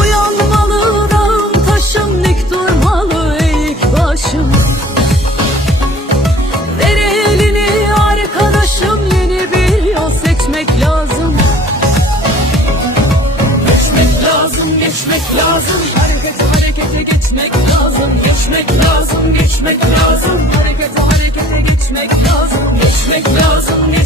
Uyanmalı dağım taşım dik durmalı eğik başım. Ver elini arkadaşım yeni bir yol seçmek lazım. Geçmek lazım, geçmek lazım. Harekete harekete geçmek lazım. Geçmek lazım, geçmek lazım. Harekete harekete geçmek lazım. Geçmek lazım,